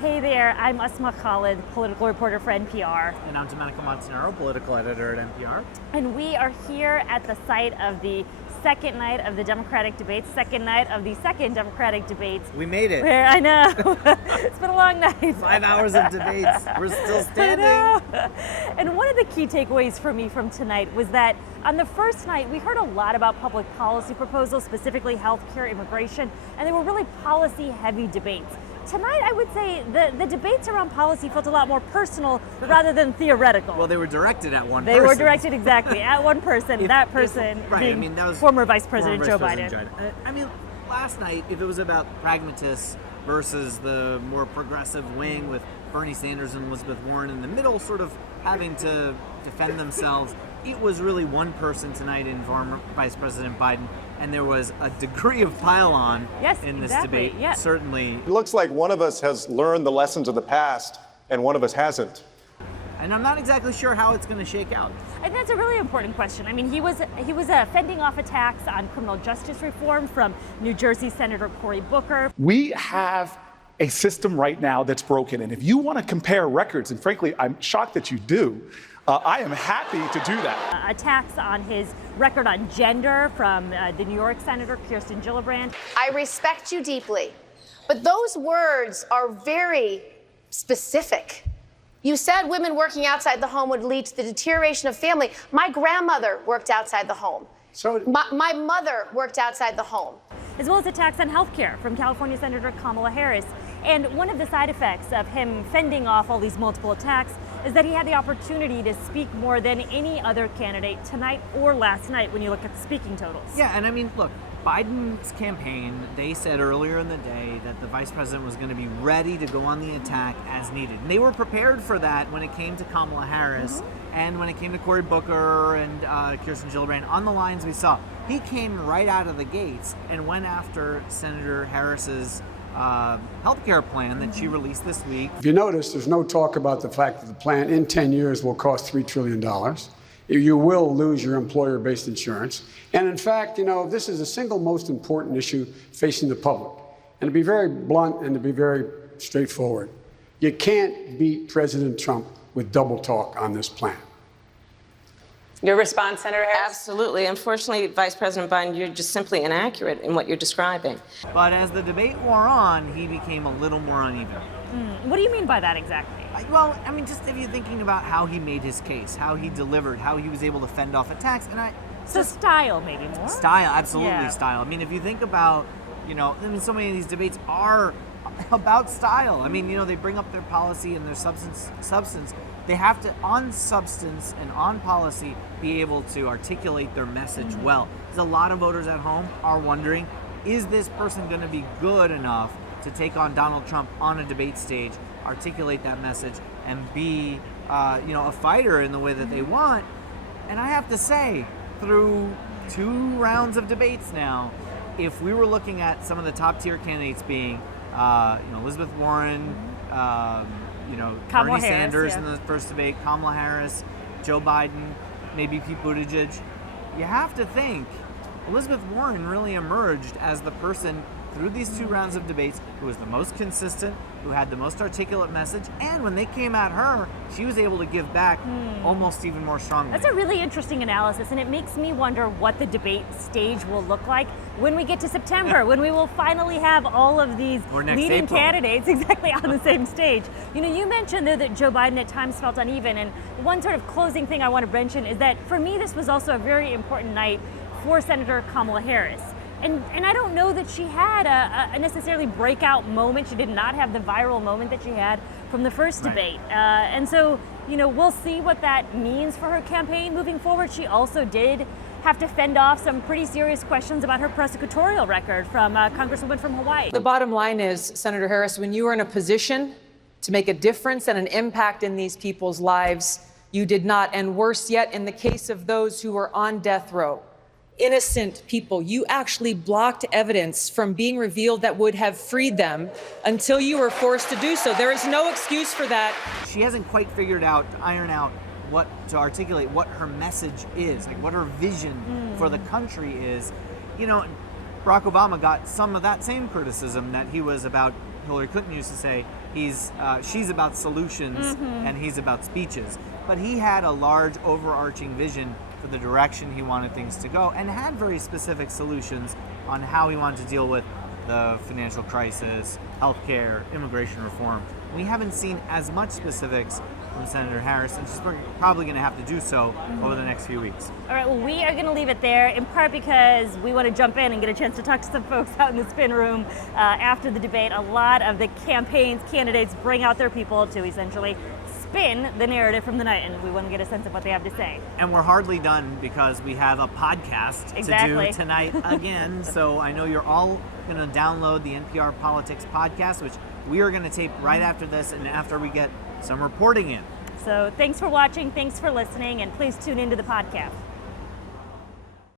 Hey there, I'm Asma, Khalid, political reporter for NPR. And I'm Domenico, Montanaro, political editor at NPR. And we are here at the site of the second night of the Democratic debates, second night of the second Democratic debates. We made it. Where, I know, it's been a long night. 5 hours of debates. We're still standing. I know. And one of the key takeaways for me from tonight was that on the first night, we heard a lot about public policy proposals, specifically healthcare, immigration, and they were really policy-heavy debates. Tonight, I would say the debates around policy felt a lot more personal rather than theoretical. Well, they were directed at one person. They were directed exactly at one person, that person being former Vice President Joe Biden. I mean, last night, if it was about pragmatists versus the more progressive wing with Bernie Sanders and Elizabeth Warren in the middle sort of having to defend themselves, it was really one person tonight in former Vice President Biden, and there was a degree of pile-on in this debate. Yes. Certainly. It looks like one of us has learned the lessons of the past and one of us hasn't. And I'm not exactly sure how it's going to shake out. And that's a really important question. I mean, he was fending off attacks on criminal justice reform from New Jersey Senator Cory Booker. We have a system right now that's broken. And if you want to compare records, and frankly, I'm shocked that you do, I am happy to do that. Attacks on his record on gender from the New York Senator Kirsten Gillibrand. I respect you deeply, but those words are very specific. You said women working outside the home would lead to the deterioration of family. My grandmother worked outside the home. My mother worked outside the home. As well as attacks on health care from California Senator Kamala Harris. And one of the side effects of him fending off all these multiple attacks is that he had the opportunity to speak more than any other candidate tonight or last night when you look at the speaking totals. Yeah, and I mean, look, Biden's campaign, they said earlier in the day that the vice president was going to be ready to go on the attack as needed. And they were prepared for that when it came to Kamala Harris and when it came to Cory Booker and Kirsten Gillibrand on the lines we saw. He came right out of the gates and went after Senator Harris's healthcare plan that she released this week. If you notice, there's no talk about the fact that the plan in 10 years will cost $3 trillion. You will lose your employer-based insurance. And in fact, this is the single most important issue facing the public. And to be very blunt and to be very straightforward, you can't beat President Trump with double talk on this plan. Your response, Senator Harris? Absolutely. Unfortunately, Vice President Biden, you're just simply inaccurate in what you're describing. But as the debate wore on, he became a little more uneven. What do you mean by that exactly? Well, I mean, just if you're thinking about how he made his case, how he delivered, how he was able to fend off attacks, So style, maybe more? Style, absolutely style. I mean, if you think about, so many of these debates are about style. I mean, they bring up their policy and their substance. They have to, on substance and on policy, be able to articulate their message well. Because a lot of voters at home are wondering, is this person going to be good enough to take on Donald Trump on a debate stage, articulate that message, and be, a fighter in the way that they want? And I have to say, through 2 rounds of debates now, if we were looking at some of the top tier candidates being, Elizabeth Warren, Bernie Sanders in the first debate, Kamala Harris, Joe Biden, maybe Pete Buttigieg, you have to think Elizabeth Warren really emerged as the person through these 2 rounds of debates who was the most consistent, who had the most articulate message, and when they came at her, she was able to give back almost even more strongly. That's a really interesting analysis, and it makes me wonder what the debate stage will look like when we get to September, when we will finally have all of these leading candidates exactly on the same stage. You mentioned though that Joe Biden at times felt uneven, and one sort of closing thing I want to mention is that for me this was also a very important night for Senator Kamala Harris. And I don't know that she had a necessarily breakout moment. She did not have the viral moment that she had from the first debate. And so, we'll see what that means for her campaign moving forward. She also did have to fend off some pretty serious questions about her prosecutorial record from a Congresswoman from Hawaii. The bottom line is, Senator Harris, when you are in a position to make a difference and an impact in these people's lives, you did not. And worse yet, in the case of those who were on death row, innocent people, you actually blocked evidence from being revealed that would have freed them until you were forced to do so. There is no excuse for that. She hasn't quite figured out, to iron out to articulate what her message is, like what her vision for the country is. Barack Obama got some of that same criticism, that he was about Hillary Clinton used to say, she's about solutions and he's about speeches. But he had a large overarching vision for the direction he wanted things to go and had very specific solutions on how he wanted to deal with the financial crisis, healthcare, immigration reform. We haven't seen as much specifics from Senator Harris, and she's probably going to have to do so over the next few weeks. All right, well, we are going to leave it there, in part because we want to jump in and get a chance to talk to some folks out in the spin room after the debate. A lot of the candidates bring out their people to essentially spin the narrative from the night, and we want to get a sense of what they have to say. And we're hardly done because we have a podcast to do tonight again. So I know you're all going to download the NPR Politics podcast, which we are going to tape right after this and after we get some reporting in. So thanks for watching, thanks for listening, and please tune into the podcast.